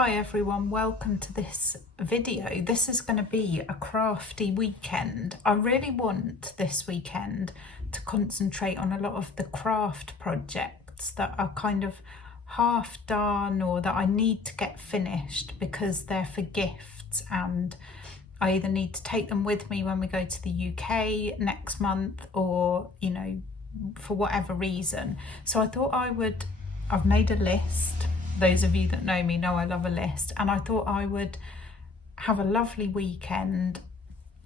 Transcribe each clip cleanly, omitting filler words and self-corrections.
Hi everyone, welcome to this video. This is going to be a crafty weekend. I really want this weekend to concentrate on a lot of the craft projects that are kind of half done or that I need to get finished because they're for gifts, and I either need to take them with me when we go to the UK next month or, you know, for whatever reason. So I thought I've made a list. Those of you that know me know I love a list, and I thought I would have a lovely weekend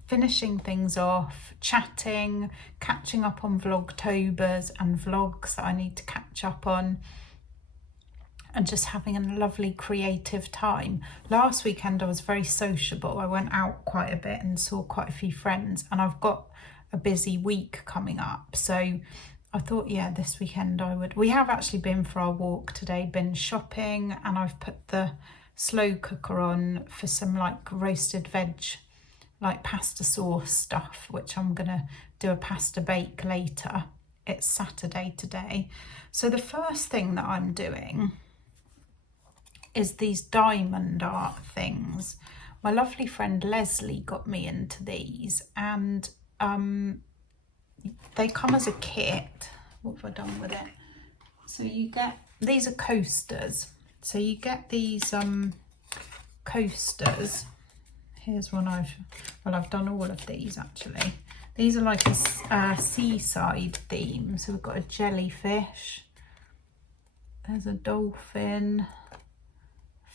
finishing things off, chatting, catching up on Vlogtobers and vlogs that I need to catch up on, and just having a lovely creative time. Last weekend I was very sociable. I went out quite a bit and saw quite a few friends, and I've got a busy week coming up, so I thought, yeah, this weekend we have actually been for our walk today, been shopping, and I've put the slow cooker on for some like roasted veg, like pasta sauce stuff, which I'm gonna do a pasta bake later. It's Saturday today. So the first thing that I'm doing is these diamond art things. My lovely friend Leslie got me into these, and they come as a kit. What have I done with it? So you get, these are coasters. So you get these coasters. Here's one I've done all of these actually. These are like a seaside theme. So we've got a jellyfish. There's a dolphin,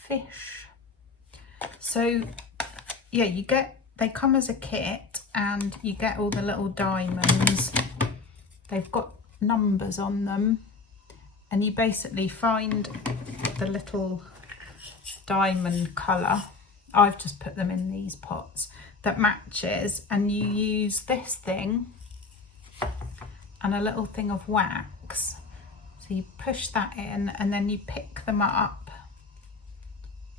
fish. So yeah, they come as a kit, and you get all the little diamonds. They've got numbers on them, and you basically find the little diamond colour. I've just put them in these pots that matches, and you use this thing and a little thing of wax. So you push that in, and then you pick them up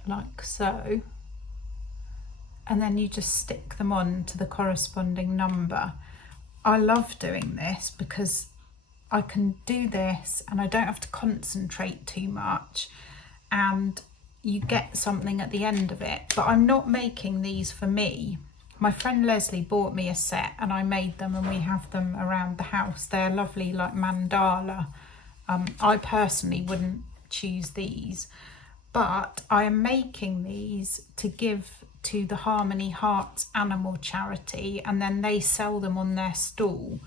like so, and then you just stick them on to the corresponding number. I love doing this because I can do this and I don't have to concentrate too much, and you get something at the end of it. But I'm not making these for me. My friend Leslie bought me a set and I made them, and we have them around the house. They're lovely, like mandala. I personally wouldn't choose these, but I am making these to give to the Harmony Hearts Animal Charity, and then they sell them on their stall.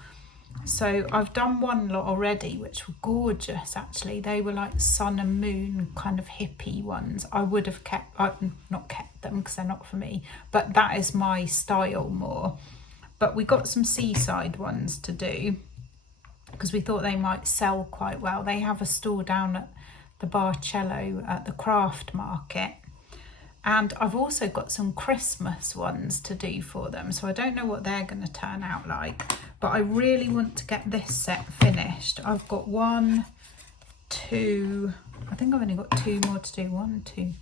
So I've done one lot already, which were gorgeous actually. They were like sun and moon kind of hippie ones. I would have not kept them because they're not for me, but that is my style more. But we got some seaside ones to do because we thought they might sell quite well. They have a store down at the Barcello at the craft market. And I've also got some Christmas ones to do for them. So I don't know what they're going to turn out like, but I really want to get this set finished. I've got I think I've only got two more to do. 1, 2, 3, 4,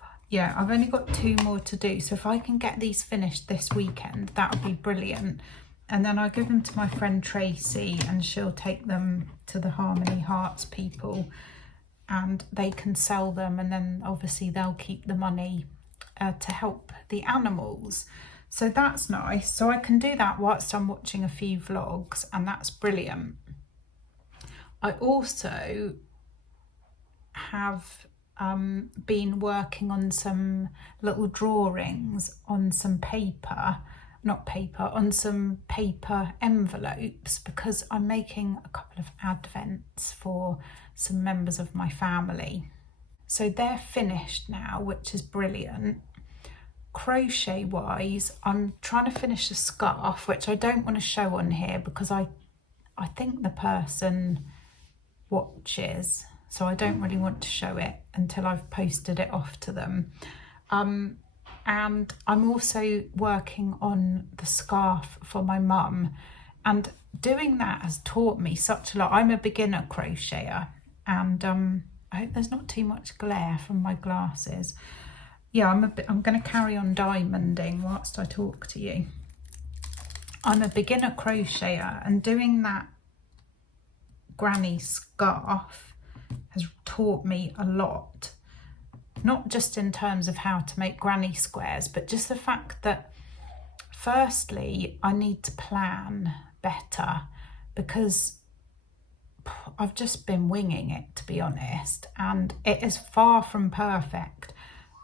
5. Yeah, I've only got 2 more to do. So if I can get these finished this weekend, that would be brilliant. And then I'll give them to my friend Tracy, and she'll take them to the Harmony Hearts people, and they can sell them, and then obviously they'll keep the money to help the animals. So that's nice. So I can do that whilst I'm watching a few vlogs, and that's brilliant. I also have been working on some little drawings on some on some paper envelopes, because I'm making a couple of advents for some members of my family. So they're finished now, which is brilliant. Crochet wise, I'm trying to finish a scarf, which I don't want to show on here because I think the person watches, so I don't really want to show it until I've posted it off to them. And I'm also working on the scarf for my mum, and doing that has taught me such a lot. I'm a beginner crocheter, and I hope there's not too much glare from my glasses. Yeah, I'm going to carry on diamonding whilst I talk to you. I'm a beginner crocheter, and doing that granny scarf has taught me a lot. not just in terms of how to make granny squares, but just the fact that firstly, I need to plan better, because I've just been winging it, to be honest, and it is far from perfect.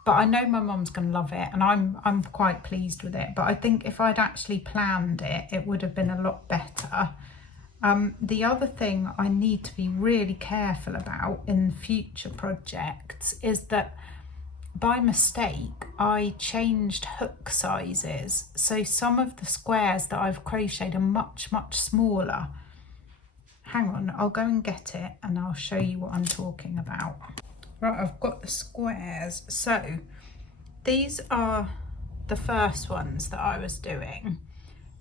But I know my mum's going to love it, and I'm quite pleased with it. But I think if I'd actually planned it, it would have been a lot better. The other thing I need to be really careful about in future projects is that by mistake I changed hook sizes. So some of the squares that I've crocheted are much smaller. Hang on, I'll go and get it and I'll show you what I'm talking about. Right, I've got the squares. So these are the first ones that I was doing,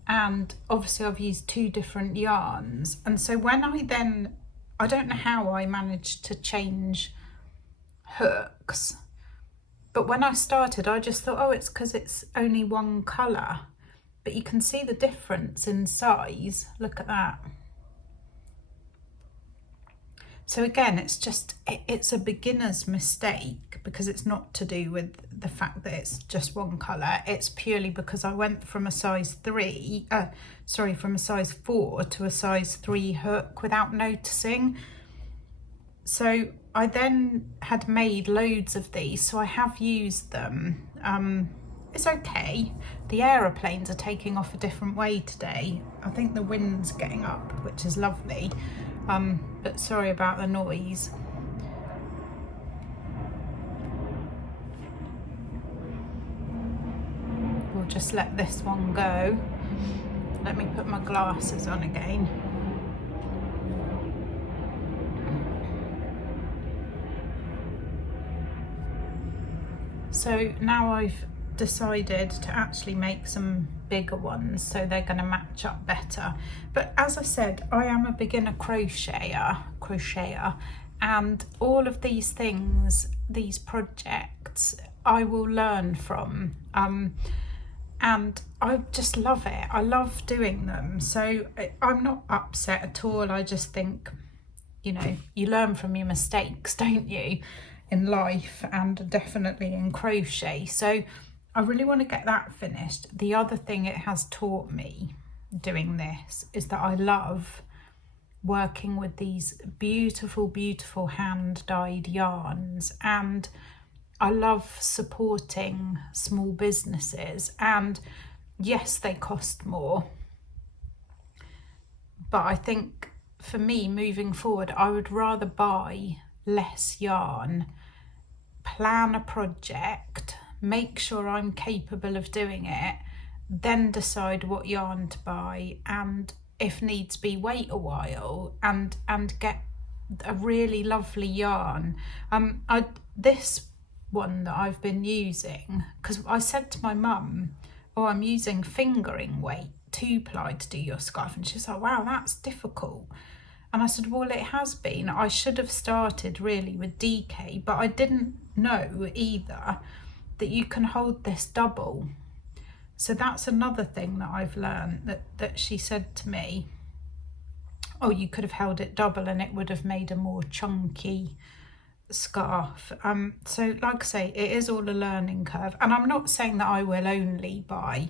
and obviously I've used 2 different yarns, and so when I don't know how I managed to change hooks, but when I started I just thought, oh, it's because it's only one colour, but you can see the difference in size. Look at that. So again, it's a beginner's mistake, because it's not to do with the fact that it's just one colour. It's purely because I went from a size 4 to a size 3 hook without noticing. So I then had made loads of these, so I have used them. It's okay. The aeroplanes are taking off a different way today. I think the wind's getting up, which is lovely. But sorry about the noise. We'll just let this one go. Let me put my glasses on again. So now I've decided to actually make some bigger ones, so they're going to match up better. But as I said, I am a beginner crocheter, and all of these things, these projects, I will learn from, and I just love it. I love doing them, so I'm not upset at all. I just think, you know, you learn from your mistakes, don't you, in life, and definitely in crochet. So I really want to get that finished. The other thing it has taught me doing this is that I love working with these beautiful hand-dyed yarns, and I love supporting small businesses. And yes, they cost more, but I think for me moving forward, I would rather buy less yarn, plan a project, make sure I'm capable of doing it, then decide what yarn to buy, and if needs be wait a while and get a really lovely yarn. This one that I've been using, because I said to my mum, oh, I'm using fingering weight 2-ply to do your scarf, and she's like, wow, that's difficult. And I said, well, it has been. I should have started really with DK, but I didn't know either that you can hold this double. So that's another thing that I've learned, that she said to me, oh, you could have held it double and it would have made a more chunky scarf. So like I say, it is all a learning curve, and I'm not saying that I will only buy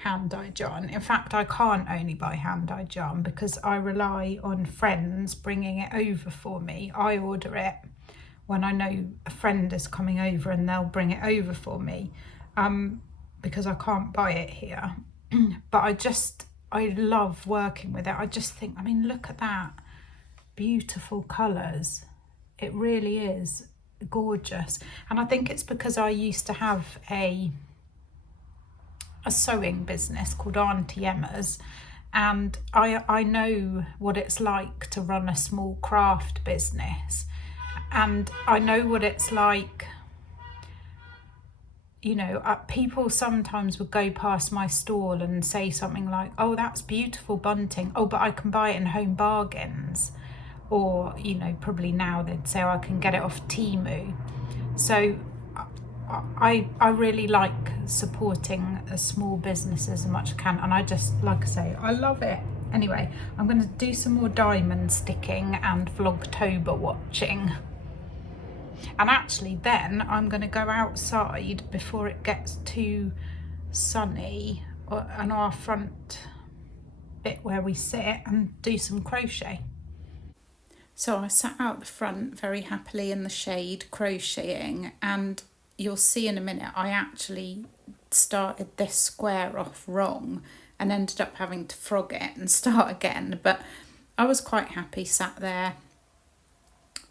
hand-dyed yarn. In fact, I can't only buy hand-dyed yarn because I rely on friends bringing it over for me. I order it when I know a friend is coming over, and they'll bring it over for me, because I can't buy it here. But I love working with it. I just think, I mean, look at that, beautiful colours. It really is gorgeous. And I think it's because I used to have a sewing business called Auntie Emma's, and I know what it's like to run a small craft business, and I know what it's like, you know, people sometimes would go past my stall and say something like, oh, that's beautiful bunting, oh, but I can buy it in Home Bargains, or, you know, probably now they'd say, oh, I can get it off Temu. So I really like supporting small businesses as much as I can, and I just, like I say, I love it. Anyway, I'm going to do some more diamond sticking and Vlogtober watching. And actually then I'm going to go outside before it gets too sunny on our front bit where we sit and do some crochet. So I sat out the front very happily in the shade crocheting, and you'll see in a minute I actually started this square off wrong and ended up having to frog it and start again, but I was quite happy sat there.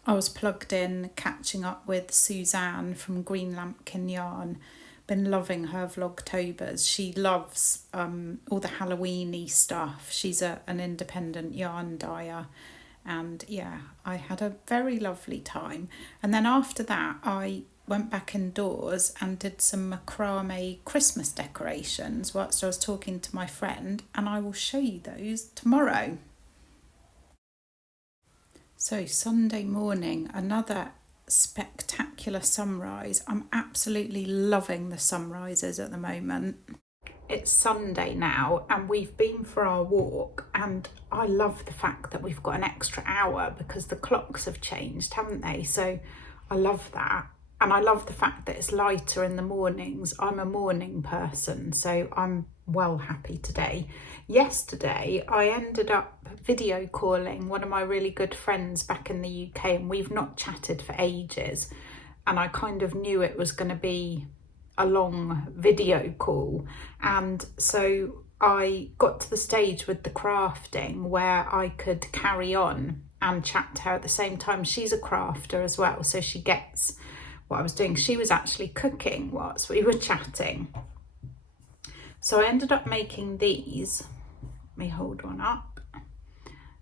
I was plugged in, catching up with Suzanne from Green Lampkin Yarn. Been loving her Vlogtobers. She loves all the Halloween-y stuff. She's an independent yarn dyer. And yeah, I had a very lovely time. And then after that, I went back indoors and did some macrame Christmas decorations whilst I was talking to my friend, and I will show you those tomorrow. So Sunday morning, another spectacular sunrise. I'm absolutely loving the sunrises at the moment. It's Sunday now and we've been for our walk, and I love the fact that we've got an extra hour because the clocks have changed, haven't they? So I love that, and I love the fact that it's lighter in the mornings. I'm a morning person, so I'm well happy today. Yesterday I ended up video calling one of my really good friends back in the UK, and we've not chatted for ages, and I kind of knew it was going to be a long video call, and so I got to the stage with the crafting where I could carry on and chat to her at the same time. She's a crafter as well, so she gets what I was doing. She was actually cooking whilst we were chatting. So I ended up making these. Let me hold one up.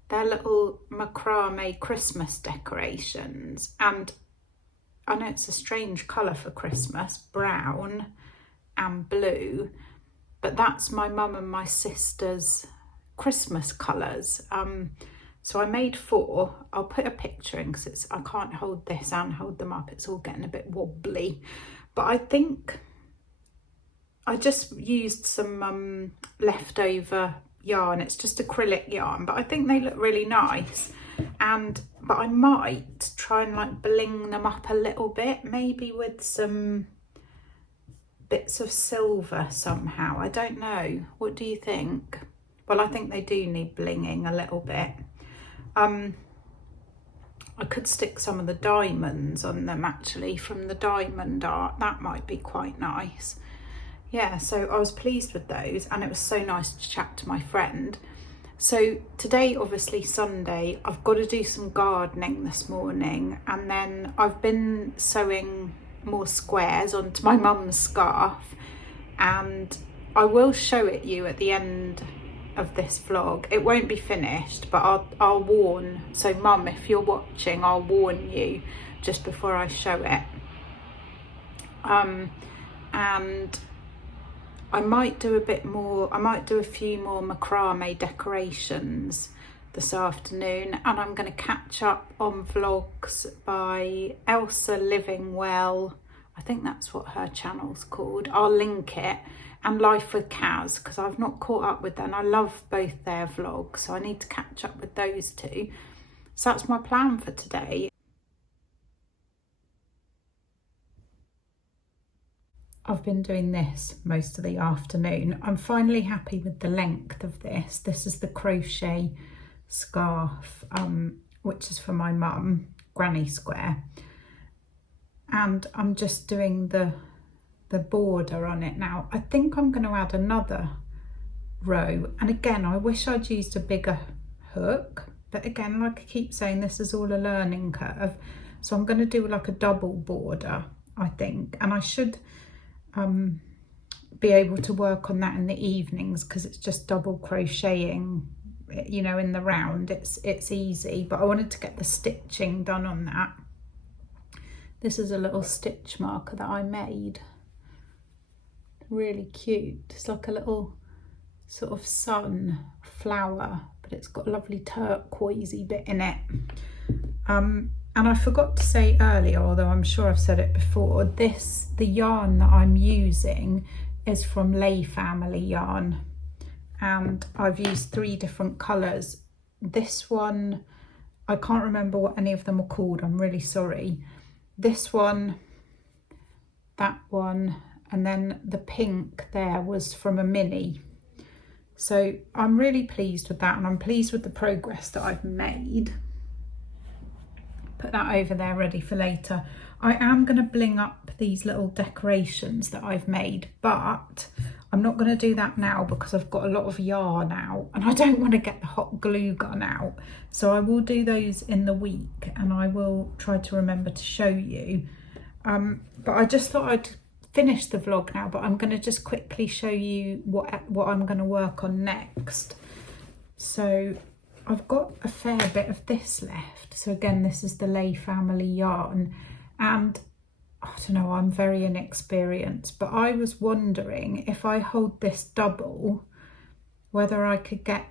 They're little macrame Christmas decorations, and I know it's a strange colour for Christmas, brown and blue, but that's my mum and my sister's Christmas colours. So I made 4. I'll put a picture in because I can't hold this and hold them up. It's all getting a bit wobbly. But I think I just used some leftover yarn. It's just acrylic yarn, but I think they look really nice. But I might try and like bling them up a little bit, maybe with some bits of silver somehow. I don't know. What do you think? Well, I think they do need blinging a little bit. I could stick some of the diamonds on them actually from the diamond art. That might be quite nice. Yeah, so I was pleased with those, and it was so nice to chat to my friend. So today, obviously Sunday, I've got to do some gardening this morning, and then I've been sewing more squares onto my mum's scarf, and I will show it you at the end of this vlog. It won't be finished, but I'll warn. So Mum, if you're watching, I'll warn you just before I show it. And I might do a bit more, I might do a few more macrame decorations this afternoon, and I'm going to catch up on vlogs by Elsa Living Well. I think that's what her channel's called. I'll link it. And Life with Kaz, because I've not caught up with them. I love both their vlogs, so I need to catch up with those two. So that's my plan for today. I've been doing this most of the afternoon. I'm finally happy with the length of this. This is the crochet scarf, which is for my mum, Granny Square. And I'm just doing the border on it now. I think I'm going to add another row. And again, I wish I'd used a bigger hook. But again, like I keep saying, this is all a learning curve. So I'm going to do like a double border, I think. And I should be able to work on that in the evenings, because it's just double crocheting, you know, in the round. It's easy, but I wanted to get the stitching done on that. This is a little stitch marker that I made. Really cute. It's like a little sort of sunflower, but it's got a lovely turquoisey bit in it. And I forgot to say earlier, although I'm sure I've said it before, the yarn that I'm using is from Lay Family yarn, and I've used 3 different colours. This one, I can't remember what any of them are called, I'm really sorry, this one, that one, and then the pink there was from a mini. So I'm really pleased with that, and I'm pleased with the progress that I've made. Put that over there ready for later. I am going to bling up these little decorations that I've made, but I'm not going to do that now because I've got a lot of yarn out and I don't want to get the hot glue gun out. So I will do those in the week, and I will try to remember to show you. But I just thought I'd finish the vlog now, but I'm going to just quickly show you what I'm going to work on next. So I've got a fair bit of this left. So again, this is the Lay family yarn, and I don't know, I'm very inexperienced, but I was wondering if I hold this double, whether I could get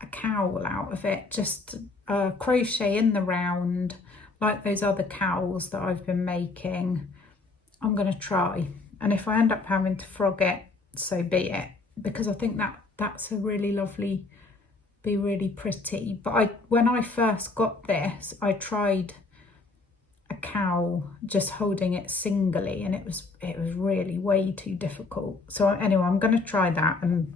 a cowl out of it, just crochet in the round like those other cowls that I've been making. I'm going to try, and if I end up having to frog it, so be it, because I think that's a really lovely, be really pretty. But when I first got this, I tried a cowl just holding it singly, and it was really way too difficult. So anyway, I'm going to try that and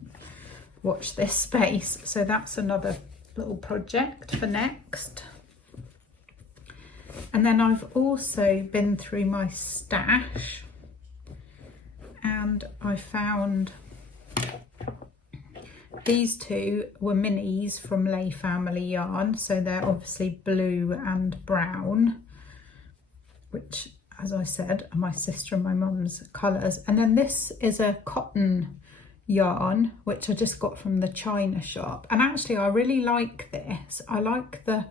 watch this space. So that's another little project for next. And then I've also been through my stash, and I found these two were minis from Lay family yarn. So they're obviously blue and brown, which, as I said, are my sister and my mum's colours. And then this is a cotton yarn, which I just got from the China shop. And actually, I really like this. I like the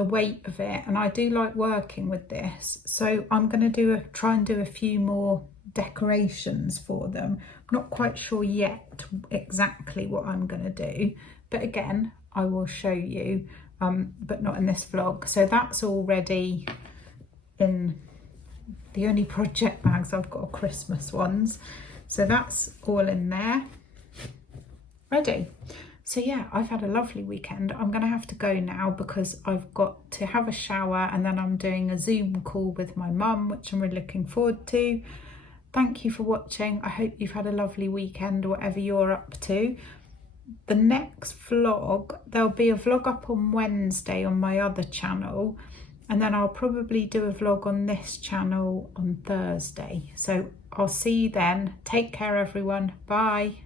weight of it, and I do like working with this. So I'm going to try and do a few more decorations for them. I'm not quite sure yet exactly what I'm going to do, but again, I will show you, but not in this vlog. So that's all ready in the only project bags I've got are Christmas ones. So that's all in there, ready. So yeah, I've had a lovely weekend. I'm going to have to go now because I've got to have a shower, and then I'm doing a Zoom call with my mum, which I'm really looking forward to. Thank you for watching. I hope you've had a lovely weekend, whatever you're up to. The next vlog, there'll be a vlog up on Wednesday on my other channel, and then I'll probably do a vlog on this channel on Thursday. So I'll see you then. Take care, everyone. Bye.